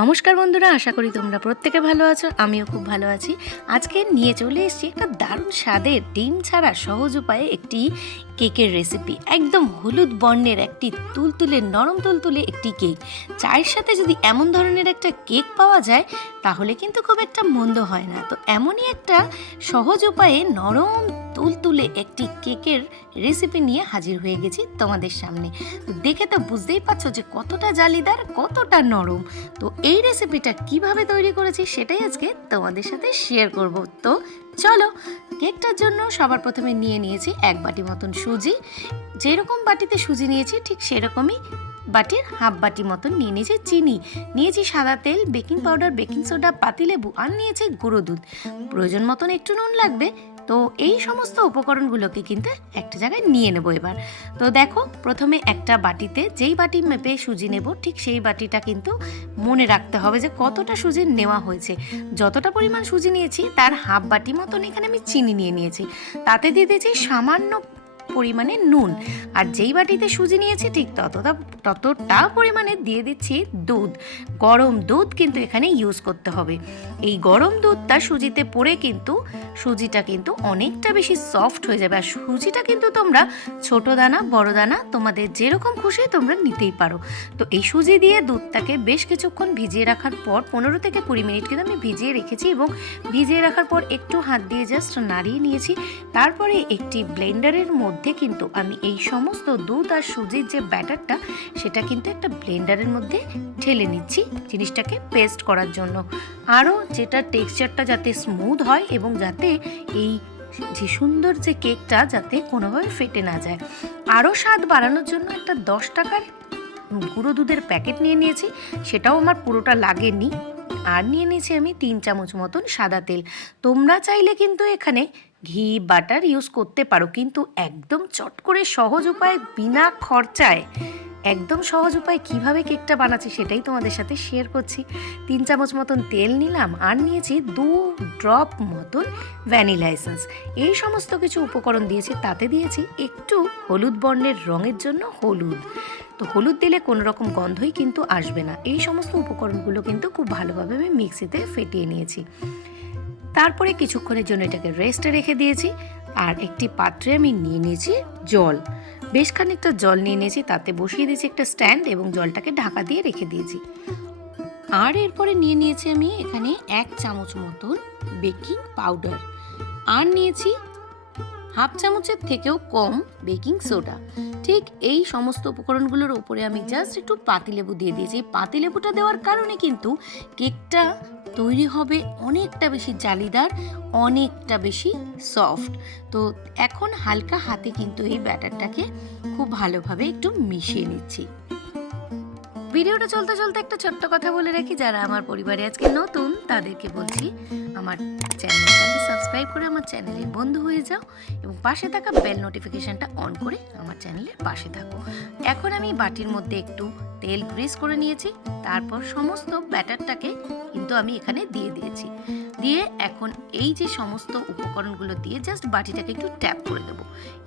নমস্কার বন্ধুরা, আশা করি তোমরা প্রত্যেকে ভালো আছো, আমিও খুব ভালো আছি। আজকে নিয়ে চলে এসেছি একটা দারুণ স্বাদের, ডিম ছাড়া সহজ উপায়ে একটি কেকের রেসিপি একদম হলুদ বর্ণের একটি তুলতুলে, নরম তুলতুলে একটি কেক। চায়ের সাথে যদি এমন ধরনের একটা কেক পাওয়া যায়, তাহলে কিন্তু খুব একটা মন্দ হয় না। তো এমনই একটা সহজ উপায়ে নরম তুলতুলে একটি কেকের রেসিপি নিয়ে হাজির হয়ে গেছি তোমাদের সামনে। তো দেখে তো বুঝতেই পারছ যে কতটা জালিদার, কতটা নরম। তো এই রেসিপিটা কীভাবে তৈরি করেছি সেটাই আজকে তোমাদের সাথে শেয়ার করব। তো চলো, কেকটার জন্য সবার প্রথমে নিয়ে নিয়েছি এক বাটি মতন সুজি। যেরকম বাটিতে সুজি নিয়েছি ঠিক সেরকমই বাটির হাফ বাটি মতন নিয়ে নিয়েছি চিনি। নিয়েছি সাদা তেল, বেকিং পাউডার, বেকিং সোডা, পাতিলেবু আর নিয়েছি গুঁড়ো দুধ। প্রয়োজন মতন একটু নুন লাগবে তো এই সমস্ত উপকরণগুলোকে কিন্তু একটা জায়গায় নিয়ে নেব এবার। তো দেখো, প্রথমে একটা বাটিতে যেই বাটি মেপে সুজি নেব, ঠিক সেই বাটিটা কিন্তু মনে রাখতে হবে যে কতটা সুজি নেওয়া হয়েছে। যতটা পরিমাণ সুজি নিয়েছি, তার হাফ বাটি মতন এখানে আমি চিনি নিয়ে নিয়েছি। তাতে দিয়ে দিয়েছি সামান্য পরিমাণে নুন। আর যেই বাটিতে সুজি নিয়েছি, ঠিক ততটা ততটা পরিমাণে দিয়ে দিচ্ছি দুধ। গরম দুধ কিন্তু এখানে ইউজ করতে হবে। এই গরম দুধটা সুজিতে পড়ে কিন্তু সুজিটা কিন্তু অনেকটা বেশি সফট হয়ে যাবে। আর সুজিটা কিন্তু তোমরা ছোট দানা, বড় দানা, তোমাদের যেরকম খুশি তোমরা নিতেই পারো। তো এই সুজি দিয়ে দুধটাকে বেশ কিছুক্ষণ ভিজিয়ে রাখার পর, পনেরো থেকে কুড়ি মিনিট কিন্তু আমি ভিজিয়ে রেখেছি এবং ভিজিয়ে রাখার পর একটু হাত দিয়ে জাস্ট নাড়িয়ে নিয়েছি। তারপরে একটি ব্লেন্ডারের মধ্যে কিন্তু আমি এই সমস্ত দুধ আর সুজির যে ব্যাটারটা, সেটা কিন্তু একটা ব্লেন্ডারের মধ্যে ঢেলে নিচ্ছি জিনিসটাকে পেস্ট করার জন্য। আরও যেটা টেক্সচারটা যাতে স্মুথ হয় এবং যাতে এই যে সুন্দর যে কেকটা যাতে কোনোভাবে ফেটে না যায়। আরও স্বাদ বাড়ানোর জন্য একটা দশ টাকার গুঁড়ো দুধের প্যাকেট নিয়ে নিয়েছি, সেটাও আমার পুরোটা লাগেনি। আর নিয়ে নিয়েছি আমি তিন চামচ মতন সাদা তেল। তোমরা চাইলে কিন্তু এখানে ঘি, বাটার ইউজ করতে পারো, কিন্তু একদম চট করে সহজ উপায় বিনা খরচায়, একদম সহজ উপায় কীভাবে কেকটা বানাচ্ছি সেটাই তোমাদের সাথে শেয়ার করছি। তিন চামচ মতন তেল নিলাম আর নিয়েছি দু ড্রপ মতন ভ্যানিলা এসেন্স এই সমস্ত কিছু উপকরণ দিয়েছি, তাতে দিয়েছি একটু হলুদ বর্ণের রঙের জন্য হলুদ। তো হলুদ দিলে কোনো রকম গন্ধই কিন্তু আসবে না। এই সমস্ত উপকরণগুলো কিন্তু খুব ভালোভাবে আমি মিক্সিতে ফেটিয়ে নিয়েছি। তারপরে কিছুক্ষণের জন্য এটাকে রেস্টে রেখে দিয়েছি আর একটি পাত্রে আমি নিয়ে নিয়েছি জল। বেশ খানিকটা জল নিয়ে নিয়েছি, তাতে বসিয়ে দিয়েছি একটা স্ট্যান্ড এবং জলটাকে ঢাকা দিয়ে রেখে দিয়েছি। আর এরপরে নিয়ে নিয়েছি আমি এখানে এক চামচ মতন বেকিং পাউডার। আর নিয়েছি হাফ চামচের থেকেও কম বেকিং সোডা। ঠিক এই সমস্ত উপকরণগুলোর উপরে আমি জাস্ট একটু পাতিলেবু দিয়ে দিয়েছি। পাতিলেবুটা দেওয়ার কারণে কিন্তু কেকটা তৈরি হবে অনেকটা বেশি জালিদার, অনেকটা বেশি সফট। তো এখন হালকা হাতে কিন্তু এই ব্যাটারটাকে খুব ভালোভাবে একটু মিশিয়ে নিচ্ছি। ভিডিওটা চলতে চলতে একটা ছোট্ট কথা বলে রাখি, যারা আমার পরিবারে আজকে নতুন, তাদেরকে বলছি, আমার চ্যানেলটাকে সাবস্ক্রাইব করে আমার চ্যানেলের বন্ধু হয়ে যাও এবং পাশে থাকা বেল নোটিফিকেশনটা অন করে আমার চ্যানেলের পাশে থাকো। এখন আমি বাটির মধ্যে একটু তেল গ্রিস করে নিয়েছি, তারপর সমস্ত ব্যাটারটাকে কিন্তু আমি এখানে দিয়ে দিয়েছি। দিয়ে এখন এই যে সমস্ত উপকরণগুলো দিয়ে জাস্ট বাটিটাকে একটু ট্যাপ করে দেবো।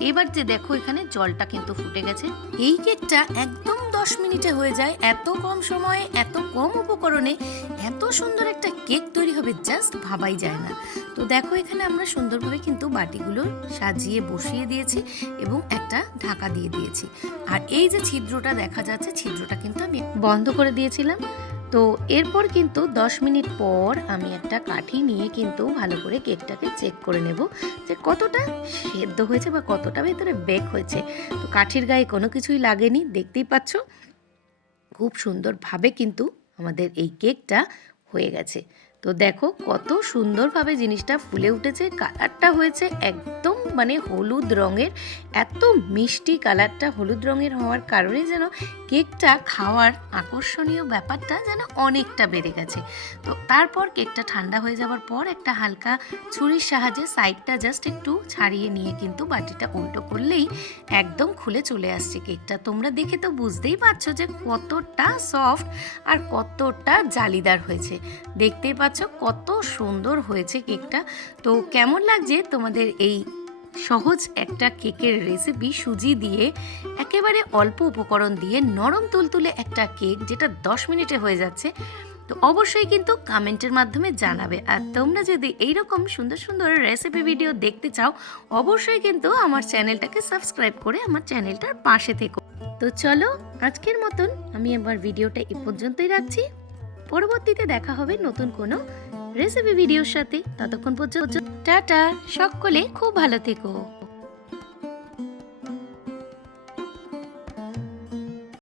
এবার যে দেখো এখানে জলটা কিন্তু ফুটে গেছে। এই কেকটা একদম দশ মিনিটে হয়ে যায়, এত কম সময়ে, এত কম উপকরণে, এত সুন্দর একটা কেক তৈরি হবে, জাস্ট ভাবাই যায় না। তো দেখো এখানে আমরা সুন্দরভাবে কিন্তু বাটিগুলো সাজিয়ে বসিয়ে দিয়েছি এবং একটা ঢাকা দিয়ে দিয়েছি। আর এই যে ছিদ্রটা দেখা যাচ্ছে, ছিদ্রটা কিন্তু আমি বন্ধ করে দিয়েছিলাম। তো এরপর কিন্তু দশ মিনিট পর আমি একটা কাঠি নিয়ে কিন্তু ভালো করে কেকটাকে চেক করে নেব যে কতটা সেদ্ধ হয়েছে বা কতটা ভেতরে বেক হয়েছে। তো কাঠির গায়ে কোনো কিছুই লাগেনি, দেখতেই পাচ্ছ? খুব সুন্দরভাবে কিন্তু আমাদের এই কেকটা হয়ে গেছে। তো দেখো কত সুন্দরভাবে জিনিসটা ফুলে উঠেছে কালারটা হয়েছে একদম মানে হলুদ রঙের, এত মিষ্টি কালারটা হলুদ রঙের হওয়ার কারণে যেন কেকটা খাওয়ার আকর্ষণীয় ব্যাপারটা যেন অনেকটা বেড়ে গেছে। তো তারপর কেকটা ঠান্ডা হয়ে যাওয়ার পর একটা হালকা ছুরির সাহায্যে সাইডটা জাস্ট একটু ছাড়িয়ে নিয়ে কিন্তু বাটিটা উল্টো করলেই একদম খুলে চলে আসছে কেকটা। তোমরা দেখে তো বুঝতেই পারছ যে কতটা সফট আর কতটা জালিদার হয়েছে। দেখতেই পাচ্ছ কত সুন্দর হয়েছে কেকটা। তো কেমন লাগছে তোমাদের এই সহজ একটা কেকের রেসিপি সুজি দিয়ে একেবারে অল্প উপকরণ দিয়ে নরম তুলতুলে একটা কেক যেটা দশ মিনিটে হয়ে যাচ্ছে, তো অবশ্যই কিন্তু কমেন্টের মাধ্যমে জানাবে। আর তোমরা যদি এইরকম সুন্দর সুন্দর রেসিপি ভিডিও দেখতে চাও, অবশ্যই কিন্তু আমার চ্যানেলটাকে সাবস্ক্রাইব করে আমার চ্যানেলটার পাশে থেকো। তো চলো, আজকের মতন আমি আমার ভিডিওটা এই পর্যন্তই রাখছি। পরবর্তীতে দেখা হবে নতুন কোনো রেসিপি ভিডিওর সাথে ততক্ষণ পর্যন্ত টাটা। সকলে খুব ভালো থেকো।